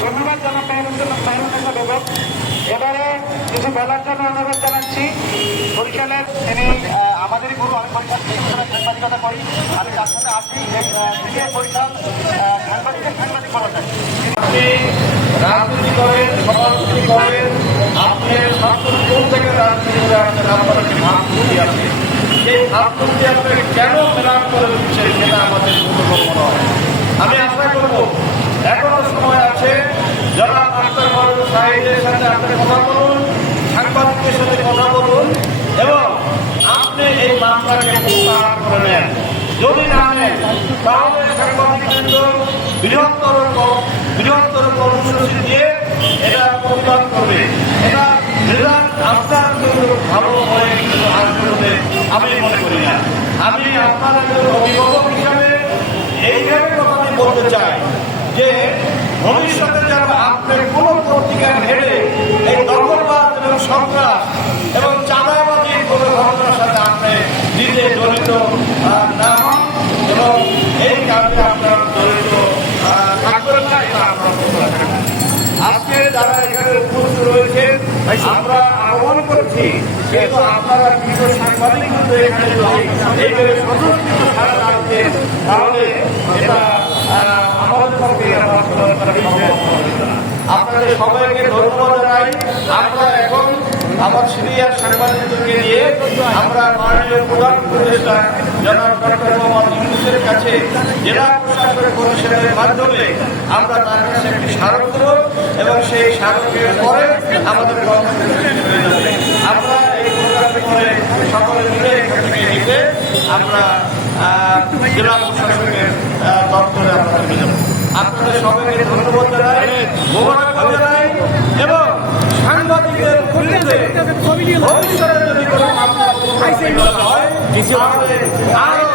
ধন্যবাদ জানাব মেহরুন্নেসা বেগম। এবারে কিছু বলার জন্য অনুরোধ জানাচ্ছি বরিশালের তিনি আমাদেরই গুরু, আমি সাংবাদিকতা করি, আমি তার সাথে আসি বরিশাল সাংবাদিক করা যায়। আপনি রাজনীতি করেন, সমাজনীতি করেন, আপনি কোন থেকে রাজনীতি করে আসছেন, আপনার একটি ভাবমূর্তি আছে। সেই ভাবমূর্তি আপনাকে কেন মেলান করে দিচ্ছে সেটা আমাদের গুরুত্বপূর্ণ নয়। আমি আশা করব এখনো সময় আছে, যারা আপনার বড় সাহেবের সাথে আপনি কথা বলুন, সাংবাদিকদের সাথে কথা বলুন এবং আপনি এই মামলাকে প্রত্যাহার করে নেন। যদি না নেন তাহলে সাংবাদিকবৃন্দ বৃহত্তর কর্মসূচি দিয়ে এটা প্রতিবাদ করবে। এটা রেজাল্ট আপনার জন্য ভালো হয়ে কিন্তু আসবে আমি মনে করি না। আমি আপনার অভিভাবক হিসাবে এইভাবে কথা আমি বলতে চাই যে ভবিষ্যতে যেন আপনার কোনো পত্রিকার হেডে এই দখলবাদ এবং সন্ত্রাস এবং চাঁদাবাজির কোনো ঘটনার সাথে আপনি নিজে জড়িত না হন এবং এই কাজে আপনার জড়িত থাকবেন না, এটা আপনার আজকে যারা এখানে উপস্থিত রয়েছেন আমরা আহ্বান করছি, যেহেতু আপনারা কিছু সাংবাদিক কিন্তু এখানে এইভাবে স্বতঃস্ফূর্ত সারা রাখছেন, তাহলে এটা আমাদের পক্ষে আপনাদের সবাইকে ধন্যবাদ জানাই। আমরা এখন আমার সিনিয়র সাংবাদিকদেরকে নিয়ে আমরা মাননীয় প্রধান উপদেষ্টা জনাব ডক্টর মোহাম্মদ ইউনূসের কাছে জেলা প্রশাসনের পরিষদের মাধ্যমে আমরা তার কাছে একটি স্মারক দেব এবং সেই স্মারকের পরে আমাদের আমরা এই প্রোগ্রামে করে সকলে মিলে এখান থেকে নিতে আমরা জেলা প্রশাসনের দপ্তরে আমরা চলে যাব। আপনাদের সবাইকে ধন্যবাদ জানাই, মোবারকবাদ জানাই এবং সাংবাদিকদের বিরুদ্ধে ভবিষ্যতে যদি কোনো মামলা হয় তাহলে আরো